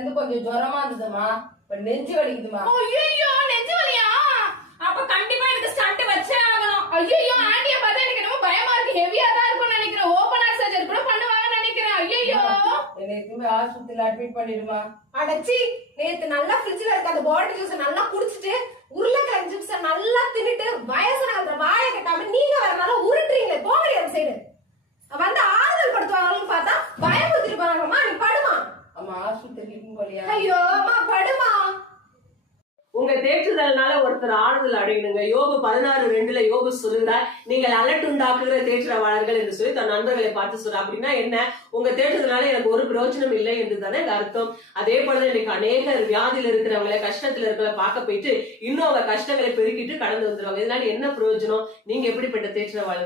இருந்து கொஞ்சம் ஜுரமா இருந்ததுமா, இப்ப நெஞ்சு வலிக்குதுமா. ஐயோ நெஞ்சு வலியா? அப்ப கண்டிப்பா எனக்கு ஸ்டண்ட் வச்சே ஆகணும். ஐயோ ஆண்டிய பார்த்தா எனக்கு என்னமோ பயமா இருக்கு. ஹெவியா தான் இருக்கும்னு நினைக்கிறேன். ஓபன் ஹார்ட் சர்ஜரி கூட பண்ணுவாங்கன்னு நினைக்கிறேன். ஐயோ என்னை திரும்பி ஆஸ்பத்திரியில அட்மிட் பண்ணிடுமா. அடச்சி, நேத்து நல்லா ஃப்ரிட்ஜ்ல இருக்க அந்த பாட்டில் ஜூஸ் நல்லா குடிச்சிட்டு உருளைக்கிழங்கு சிப்ஸ நல்லா தின்னுட்டு வயசான வாயை கட்டாம நீங்க வரனால உருட்டுறீங்களே, போங்கடி அந்த சைடு. வந்து ஆறுதல் படுத்துவாங்கன்னு பார்த்தா பயமுறுத்திட்டு போறாங்கம்மா. நீ படுமா. அம்மா ஆஸ்பத்திரிக்கு போலியா? ஐயோ அம்மா படுமா. உங்க தேற்றுதல்னால ஒருத்தர் ஆறுதல் அடையணுங்க. யோபு 16:2 யோபு சொல்லுகிறார், நீங்கள் அலட்டுண்டாக்குகிற தேற்றவாளர்கள் என்று சொல்லி தன் நண்பர்களை பார்த்து சொல்ற. அப்படின்னா என்ன? உங்க தேற்றுதனால எனக்கு ஒரு பிரயோஜனம் இல்லை என்று தானே அர்த்தம். அதே போலதான் இன்னைக்கு அநேக வியாதியில இருக்கிறவங்கள, கஷ்டத்துல இருக்கிறவங்கள பார்க்க போயிட்டு இன்னும் அவங்க கஷ்டங்களை பெருக்கிட்டு கடந்து வந்துருவாங்க. இதனால என்ன பிரயோஜனம்? நீங்க எப்படிப்பட்ட தேற்றவாளர்?